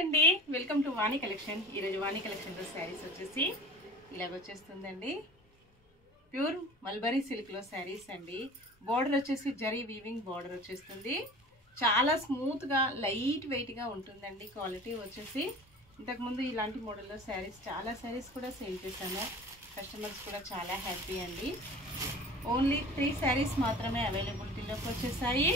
అండి, welcome to Vani collection. ఈరోజు వాణి కలెక్షన్లో శారీస్ వచ్చేసి ఇలాగ వచ్చేస్తుందండి. ప్యూర్ మల్బరీ సిల్క్లో శారీస్ అండి. బార్డర్ వచ్చేసి జరీ వీవింగ్ బార్డర్ వచ్చేస్తుంది. చాలా స్మూత్గా లైట్ వెయిట్గా ఉంటుందండి. క్వాలిటీ వచ్చేసి ఇంతకుముందు ఇలాంటి మోడల్లో శారీస్ చాలా శారీస్ కూడా సేల్ చేశాను. కస్టమర్స్ కూడా చాలా హ్యాపీ అండి. ఓన్లీ 3 శారీస్ మాత్రమే అవైలబిలిటీలోకి వచ్చేసాయి.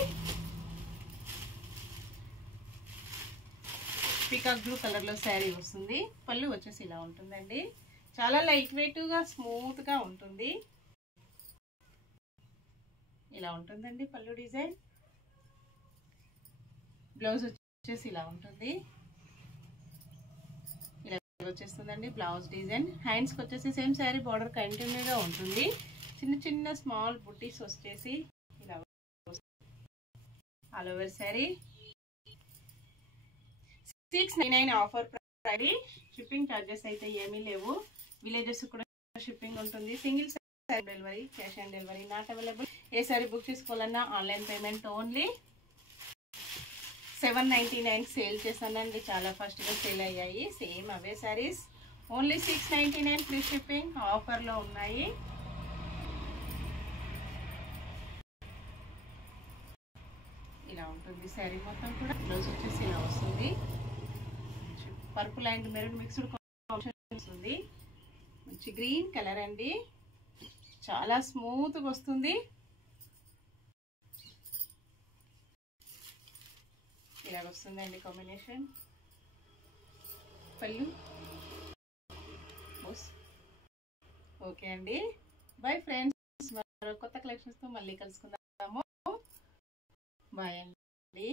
పీకాక్ బ్లూ కలర్లో శారీ వస్తుంది. పళ్ళు వచ్చేసి ఇలా ఉంటుందండి. చాలా లైట్ వెయిట్గా స్మూత్గా ఉంటుంది. ఇలా ఉంటుందండి పళ్ళు డిజైన్. బ్లౌజ్ వచ్చేసి ఇలా ఉంటుంది. ఇలా వచ్చేస్తుందండి బ్లౌజ్ డిజైన్. హ్యాండ్స్కి వచ్చేసి సేమ్ శారీ బార్డర్ కంటిన్యూగా ఉంటుంది. చిన్న చిన్న స్మాల్ బుట్టీస్ వచ్చేసి ఇలా all over sari. 699 offer price. Shipping charges అయితే ఏమీ లేవు. విలేజెస్ కూడా షిప్పింగ్ ఉంటుంది. Single sorry delivery, cash on delivery not available. A sorry book చేసుకోవాలన్నా ఆన్లైన్ పేమెంట్ ఓన్లీ. 799 సేల్ చేశానండి. చాలా ఫాస్ట్గా సేల్ అయ్యాయి. సేమ్ అవే శారీస్ ఓన్లీ 699 ఫ్రీ షిప్పింగ్ ఆఫర్లో ఉన్నాయి. ఇలా ఉంటుంది శారీ మొత్తం కూడా. బ్లౌజ్ వచ్చేసి ఇలా వస్తుంది. Purple and maroon mixed combination వస్తుంది. మంచి గ్రీన్ కలర్ అండి. చాలా స్మూత్గా వస్తుంది. ఇలాగ వస్తుందండి కాంబినేషన్. పళ్ళు ఓకే అండి. Bye friends. మరో కొత్త కలెక్షన్స్తో మళ్ళీ కలుసుకుందాము. బాయ్ అండి.